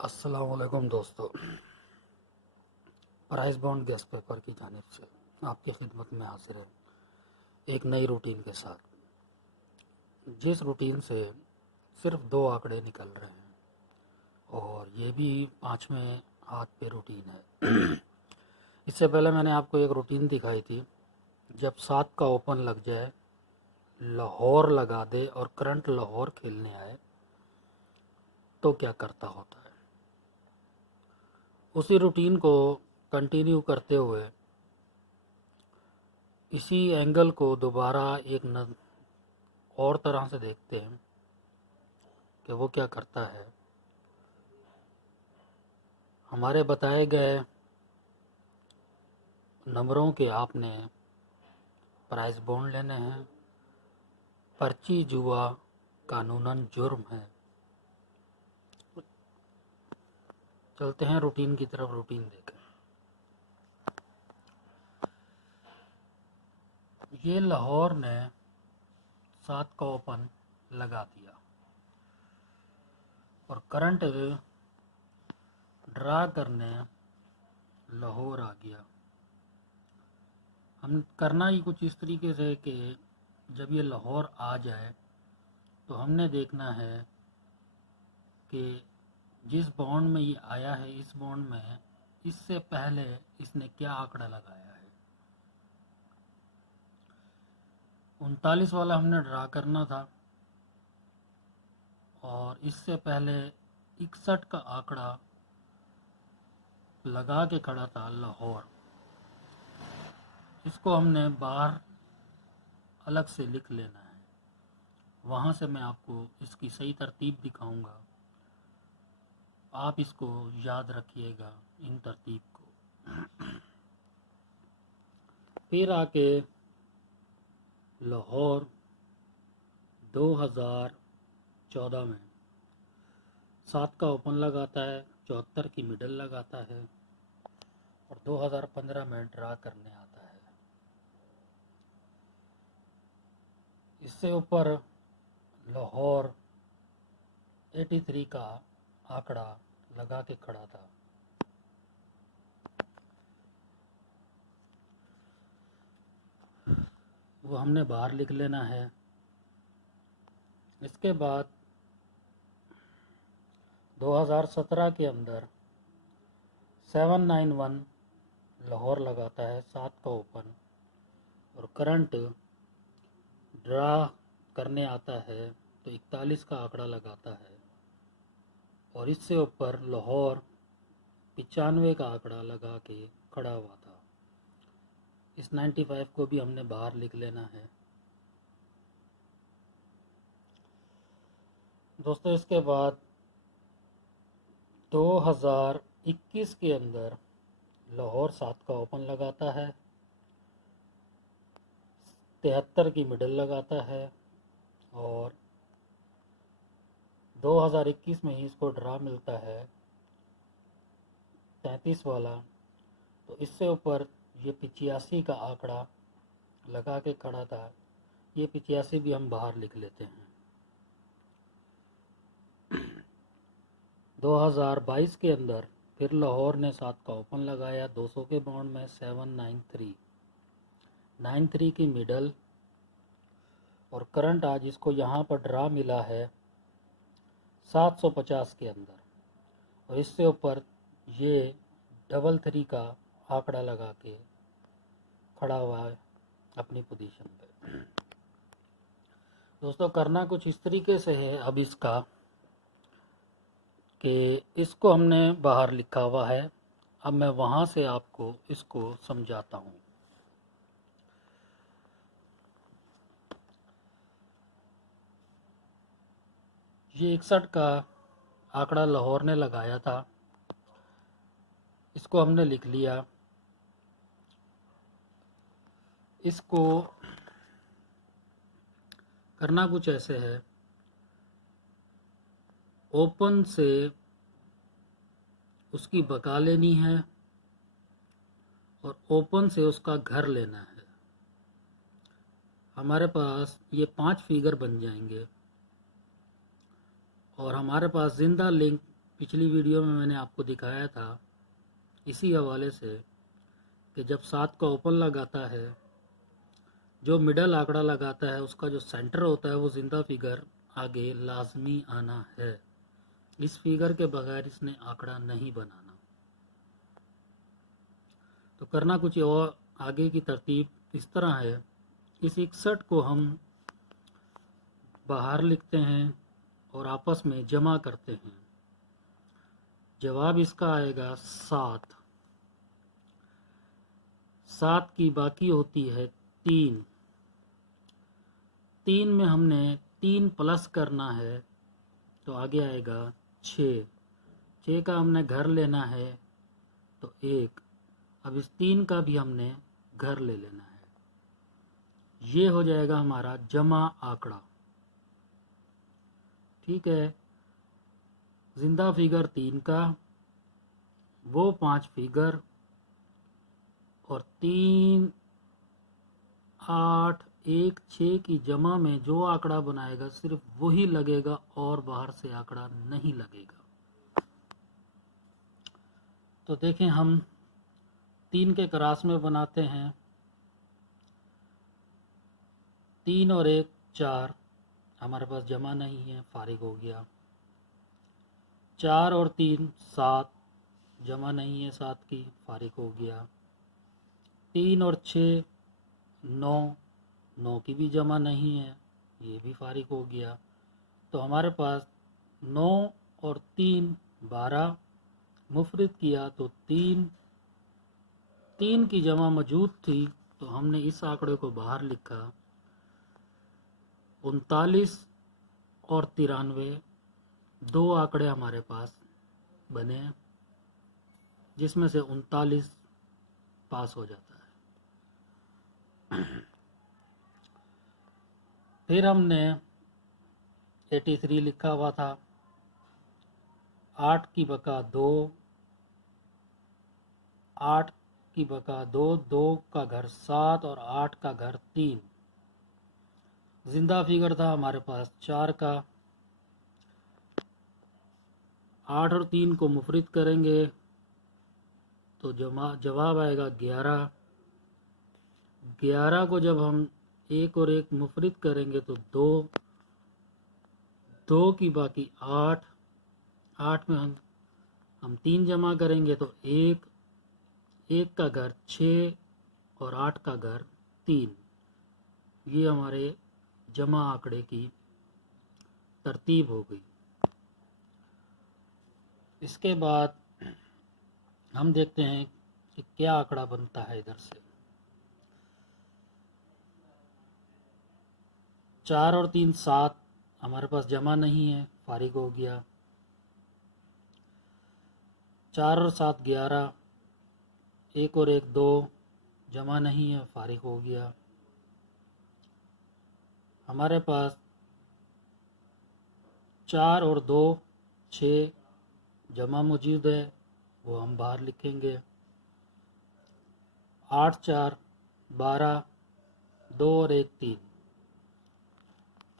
अस्सलाम वालेकुम दोस्तों। प्राइस बॉन्ड गेस्ट पेपर की जानिब से आपकी खिदमत में हाजिर है एक नई रूटीन के साथ, जिस रूटीन से सिर्फ दो आंकड़े निकल रहे हैं और ये भी पाँचवें हाथ पे रूटीन है। इससे पहले मैंने आपको एक रूटीन दिखाई थी, जब 7 का ओपन लग जाए, लाहौर लगा दे और करंट लाहौर खेलने आए तो क्या करता होता है। उसी रूटीन को कंटिन्यू करते हुए इसी एंगल को दोबारा एक और तरह से देखते हैं कि वो क्या करता है। हमारे बताए गए नंबरों के आपने प्राइस बॉन्ड लेने हैं। पर्ची जुआ कानूनन जुर्म है। चलते हैं रूटीन की तरफ। रूटीन देखें। ये लाहौर ने 7 का ओपन लगा दिया और करंट ड्रा करने लाहौर आ गया। हम करना ही कुछ इस तरीके से कि जब ये लाहौर आ जाए तो हमने देखना है कि जिस बॉन्ड में ये आया है, इस बॉन्ड में इससे पहले इसने क्या आंकड़ा लगाया है। 39 वाला हमने ड्रा करना था और इससे पहले 61 का आंकड़ा लगा के खड़ा था लाहौर। इसको हमने बाहर अलग से लिख लेना है। वहाँ से मैं आपको इसकी सही तरतीब दिखाऊंगा, आप इसको याद रखिएगा इन तरतीब को। फिर आके लाहौर 2014 में 7 का ओपन लगाता है, 74 की मिडल लगाता है और 2015 में ड्रा करने आता है। इससे ऊपर लाहौर 83 का आंकड़ा लगा के खड़ा था। वो हमने बाहर लिख लेना है। इसके बाद 2017 के अंदर 791 लाहौर लगाता है, 7 का ओपन, और करंट ड्रा करने आता है तो 41 का आंकड़ा लगाता है और इससे ऊपर लाहौर 95 का आंकड़ा लगा के खड़ा हुआ था। इस 95 को भी हमने बाहर लिख लेना है। दोस्तों, इसके बाद 2021 के अंदर लाहौर 7 का ओपन लगाता है, 73 की मिडल लगाता है और 2021 में ही इसको ड्रा मिलता है 33 वाला। तो इससे ऊपर ये 85 का आंकड़ा लगा के खड़ा था। ये 85 भी हम बाहर लिख लेते हैं। 2022 के अंदर फिर लाहौर ने 7 का ओपन लगाया 200 के बॉन्ड में, 793 की मिडल और करंट आज इसको यहाँ पर ड्रा मिला है 750 के अंदर और इससे ऊपर ये 333 का आंकड़ा लगा के खड़ा हुआ है अपनी पोजीशन पे। दोस्तों, करना कुछ इस तरीके से है अब इसका कि इसको हमने बाहर लिखा हुआ है। अब मैं वहाँ से आपको इसको समझाता हूँ। ये 61 का आंकड़ा लाहौर ने लगाया था, इसको हमने लिख लिया। इसको करना कुछ ऐसे है, ओपन से उसकी बका लेनी है और ओपन से उसका घर लेना है। हमारे पास ये 5 फिगर बन जाएंगे और हमारे पास जिंदा लिंक पिछली वीडियो में मैंने आपको दिखाया था इसी हवाले से कि जब 7 का ओपन लगाता है, जो मिडल आंकड़ा लगाता है उसका जो सेंटर होता है वो जिंदा फिगर आगे लाजमी आना है। इस फिगर के बगैर इसने आंकड़ा नहीं बनाना। तो करना कुछ और, आगे की तरतीब इस तरह है। इस 61 को हम बाहर लिखते हैं और आपस में जमा करते हैं। जवाब इसका आएगा 7। 7 की बाकी होती है 3। 3 में हमने 3 प्लस करना है तो आगे आएगा 6। 6 का हमने घर लेना है तो 1। अब इस 3 का भी हमने घर ले लेना है। ये हो जाएगा हमारा जमा आंकड़ा। ठीक है, जिंदा फिगर 3 का, वो 5 फिगर और 3, 8, 1, 6 की जमा में जो आंकड़ा बनाएगा सिर्फ वही लगेगा और बाहर से आंकड़ा नहीं लगेगा। तो देखें, हम 3 के क्रॉस में बनाते हैं। 3 और 1 4, हमारे पास जमा नहीं है, फारिग हो गया। 4 और 3 7, जमा नहीं है 7 की, फारिग हो गया। 3 और 6 9, 9 की भी जमा नहीं है, ये भी फारिग हो गया। तो हमारे पास 9 और 3 12, मुफरद किया तो 3 की जमा मौजूद थी तो हमने इस आंकड़े को बाहर लिखा। 39 और 93, 2 आंकड़े हमारे पास बने, जिसमें से 39 पास हो जाता है। फिर हमने 83 लिखा हुआ था। 8 की बका 2, 8 की बका 2, 2 का घर 7 और 8 का घर 3। जिंदा फिगर था हमारे पास 4 का। 8 और 3 को मुफरिद करेंगे तो जवाब आएगा 11। 11 को जब हम 1 और 1 मुफरिद करेंगे तो 2, 2 की बाकी 8, 8 में हम 3 जमा करेंगे तो 1, 1 का घर 6 और 8 का घर 3। ये हमारे जमा आंकड़े की तरतीब हो गई। इसके बाद हम देखते हैं कि क्या आंकड़ा बनता है इधर से। 4 और 3 7, हमारे पास जमा नहीं है, फारिग हो गया। 4 और 7 11, 1 और 1 2, जमा नहीं है, फारिग हो गया। हमारे पास 4 और 2 6, जमा मौजूद है, वो हम बाहर लिखेंगे। 8 4 12, 2 और 1 3।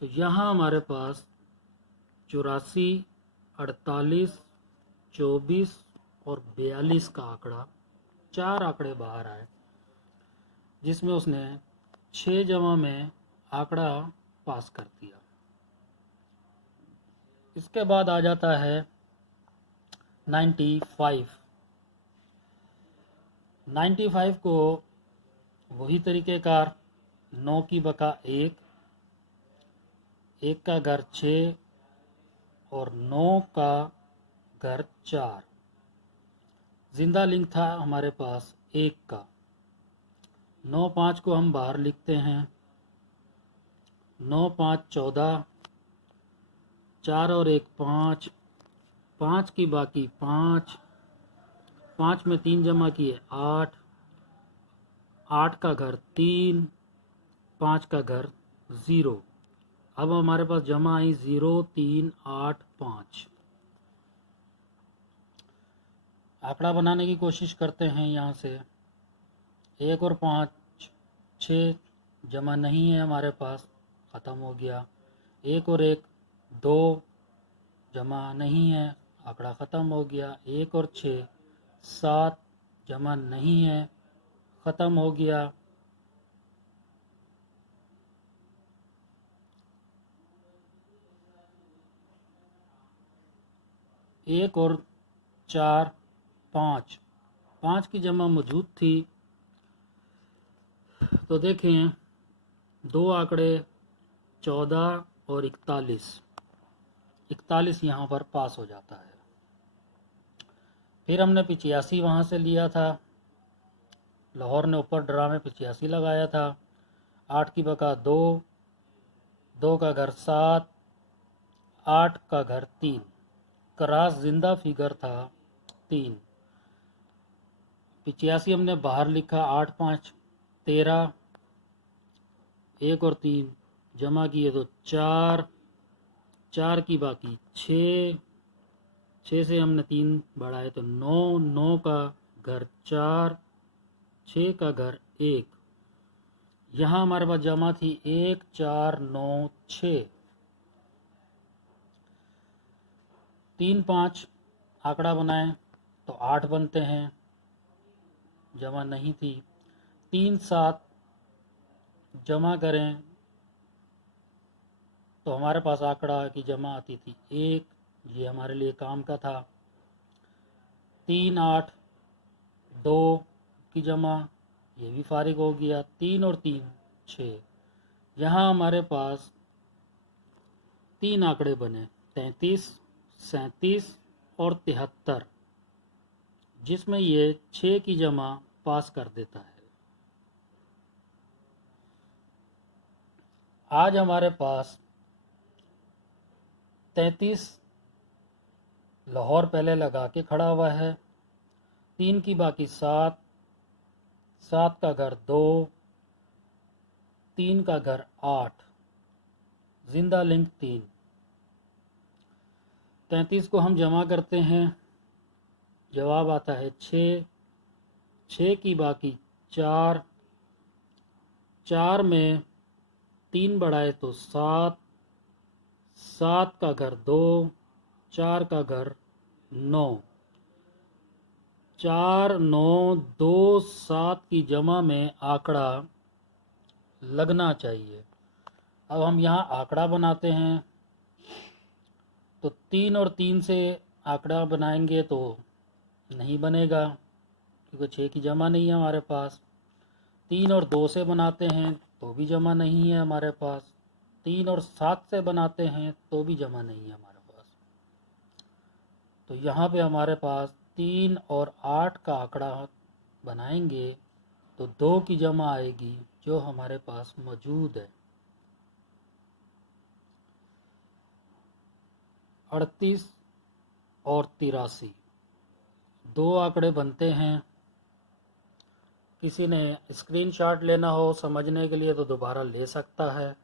तो यहाँ हमारे पास 84, 48, 24 और 42 का आंकड़ा, 4 आंकड़े बाहर आए, जिसमें उसने 6 जमा में आंकड़ा पास कर दिया। इसके बाद आ जाता है 95। 95 को वही तरीक़ेकार, 9 की बका 1, 1 का घर 6 और 9 का घर 4। जिंदा लिंक था हमारे पास 1 का। 9 5 को हम बाहर लिखते हैं। 9 5 14, 4 और 1 5, 5 की बाकी 5, 5 में 3 जमा किए 8, 8 का घर 3, 5 का घर 0। अब हमारे पास जमा आई 0 3 8 5। आंकड़ा बनाने की कोशिश करते हैं। यहाँ से 1 और 5 6, जमा नहीं है हमारे पास, ख़त्म हो गया। 1 और 1 2, जमा नहीं है, आंकड़ा ख़त्म हो गया। 1 और 6 7 जमा नहीं है, ख़त्म हो गया। 1 और 4 5, 5 की जमा मौजूद थी। तो देखें 2 आंकड़े 14 और 41 यहाँ पर पास हो जाता है। फिर हमने 85 वहाँ से लिया था, लाहौर ने ऊपर ड्रा में 85 लगाया था। 8 की बका 2, 2 का घर 7, 8 का घर 3, क्रॉस जिंदा फिगर था 3। 85 हमने बाहर लिखा, 8 5 13, 1 और 3 जमा किए तो 4, 4 की बाकी 6, 6 से हमने 3 बढ़ाए तो 9, 9 का घर 4, 6 का घर 1। यहाँ हमारे पास जमा थी 1 4 9 6। 3 5 आंकड़ा बनाएं तो 8 बनते हैं, जमा नहीं थी। 3 7 जमा करें तो हमारे पास आंकड़ा की जमा आती थी 1, ये हमारे लिए काम का था। 3 8 2 की जमा, ये भी फारिग हो गया। 3 और 3 6। यहाँ हमारे पास 3 आंकड़े बने, 33 37 और 73, जिसमें ये 6 की जमा पास कर देता है। आज हमारे पास 33 लाहौर पहले लगा के खड़ा हुआ है, 3 की बाकी 7, 7 का घर 2, 3 का घर 8, जिंदा लिंक 3। 33 को हम जमा करते हैं, जवाब आता है 6, 6 की बाकी 4, 4 में 3 बढ़ाए तो 7, 7 का घर 2, 4 का घर 9, 4 9 2 7 की जमा में आंकड़ा लगना चाहिए। अब हम यहाँ आंकड़ा बनाते हैं तो 3 और 3 से आंकड़ा बनाएंगे तो नहीं बनेगा, क्योंकि 6 की जमा नहीं है हमारे पास। 3 और 2 से बनाते हैं तो भी जमा नहीं है हमारे पास। 3 और 7 से बनाते हैं तो भी जमा नहीं है हमारे पास। तो यहाँ पे हमारे पास 3 और 8 का आंकड़ा बनाएंगे तो 2 की जमा आएगी, जो हमारे पास मौजूद है। 38 और 83 2 आंकड़े बनते हैं। किसी ने स्क्रीनशॉट लेना हो समझने के लिए तो दोबारा ले सकता है।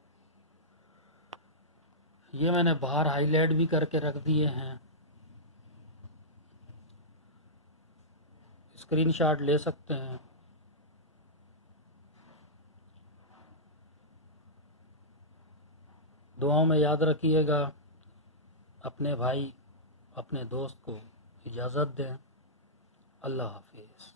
ये मैंने बाहर हाईलाइट भी करके रख दिए हैं, स्क्रीनशॉट ले सकते हैं। दुआओं में याद रखिएगा। अपने भाई अपने दोस्त को इजाज़त दें। अल्लाह हाफिज़।